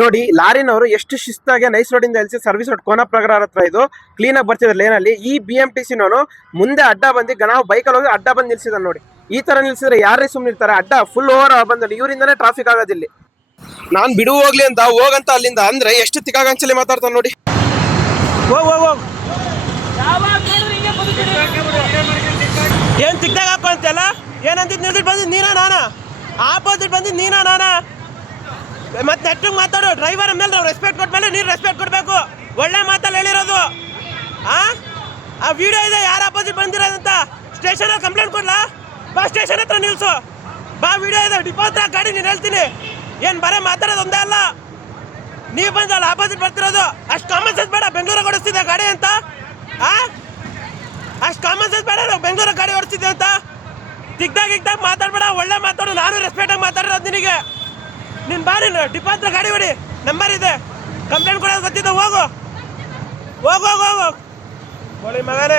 ನೋಡಿ ಲಾರಿನವರು ಎಷ್ಟು ಶಿಸ್ತಾಗಿ nice road ಇಂದ ಎಲ್ಸಿ ಸರ್ವಿಸ್ ರೋಡ್ ಕೋನಪ್ರಗರ ಹತ್ರ ಇದು ಕ್ಲೀನ್ ಆಗಿ ಬರ್ತಿದ್ರು ಲೇನಲ್ಲಿ. ಈ BMTC ನೋನು ಮುಂದೆ ಅಡ್ಡ ಬಂದು ನಾವು ಬೈಕಲ್ಲಿ ಹೋಗಿ ಅಡ್ಡ ಬಂದು ನಿಲ್ಸಿದ ನೋಡಿ. ಈ ತರ ನಿಲ್ಸಿದ್ರೆ ಯಾರೇ ಸುಮ್ಮನೆ ಇರ್ತಾರೆ? ಅಡ್ಡ ಫುಲ್ ಓವರ್ ಬಂದಲ್ಲಿ ಇವರಿಂದಾನೇ ಟ್ರಾಫಿಕ್ ಆಗೋದಿಲ್ಲ. ನಾನ್ ಬಿಡು ಹೋಗ್ಲಿ ಅಂತ ಹೋಗಂತ ಅಲ್ಲಿಂದ ಅಂದ್ರೆ ಎಷ್ಟು ತಿಕ್ಕಾಗಂಚಲಿ ಮಾತಾಡ್ತಾನೆ ನೋಡಿ. ಏನ್ ತಿಕ್ದಾಗ ಹಾಕೊಂತಲ್ಲ ಏನಂತಿದ್ ನಿಲ್ಸಿಟ್ ಬಂದಿದ್ ನೀನಾ ನಾನಾ? ಆಪೋಸಿಟ್ ಬಂದಿದ್ ನೀನಾ ನಾನಾ? ಮತ್ತೆ ನೆಟ್ಟಿಗೆ ಮಾತಾಡು. ಡ್ರೈವರ್ ಮೇಲೆ ನಾವು ರೆಸ್ಪೆಕ್ಟ್ ಕೊಟ್ಮೇಲೆ ನೀನು ರೆಸ್ಪೆಕ್ಟ್ ಕೊಡಬೇಕು. ಒಳ್ಳೆ ಮಾತಲ್ಲಿ ಹೇಳಿರೋದು. ಆ ವಿಡಿಯೋ ಇದೆ ಯಾರು ಆಪೋಸಿಟ್ ಬಂದಿರೋದಂತ. ಸ್ಟೇಷನಲ್ಲಿ ಕಂಪ್ಲೇಂಟ್ ಕೊಡ್ಲಾ? ಬಾ ಸ್ಟೇಷನ್ ಹತ್ರ ನಿಲ್ಸು. ಬಾ ವಿಡಿಯೋ ಇದೆ ಡಿಪೋ ಹತ್ರ ಗಾಡಿ ನೀನು ಹೇಳ್ತೀನಿ. ಏನು ಬರೇ ಮಾತಾಡೋದು ಒಂದೇ ಅಲ್ಲ. ನೀವು ಬಂದಲ್ಲ ಆಪೋಸಿಟ್ ಬರ್ತಿರೋದು. ಅಷ್ಟು ಕಾಮನ್ ಸೆನ್ಸ್ ಬೇಡ ಬೆಂಗಳೂರಿಗೆ ಓಡಿಸ್ತಿದ್ದೆ ಗಾಡಿ ಅಂತ. ಅಷ್ಟು ಕಾಮನ್ ಸೆನ್ಸ್ ಬೇಡ ನಾವು ಬೆಂಗಳೂರಿಗೆ ಗಾಡಿ ಓಡಿಸ್ತಿದ್ದೆ ಅಂತ. ದಿಗ್ದಾಗ ಮಾತಾಡ್ಬೇಡ. ಒಳ್ಳೆ ಮಾತಾಡು. ನಾನು ರೆಸ್ಪೆಕ್ಟಾಗಿ ಮಾತಾಡಿರೋದು ನಿನಗೆ. ನೀನು ಬಾರಿ ಡಿಪೋ ಹತ್ರ ಗಾಡಿ ಹೊಡಿ. ನಂಬರ್ ಇದೆ. ಕಂಪ್ಲೇಂಟ್ ಕೊಡೋದು ಗೊತ್ತಿದ್ದ. ಹೋಗು ಹೋಗು ಹೋಗು ಹೋಗು. ಮಗನೇ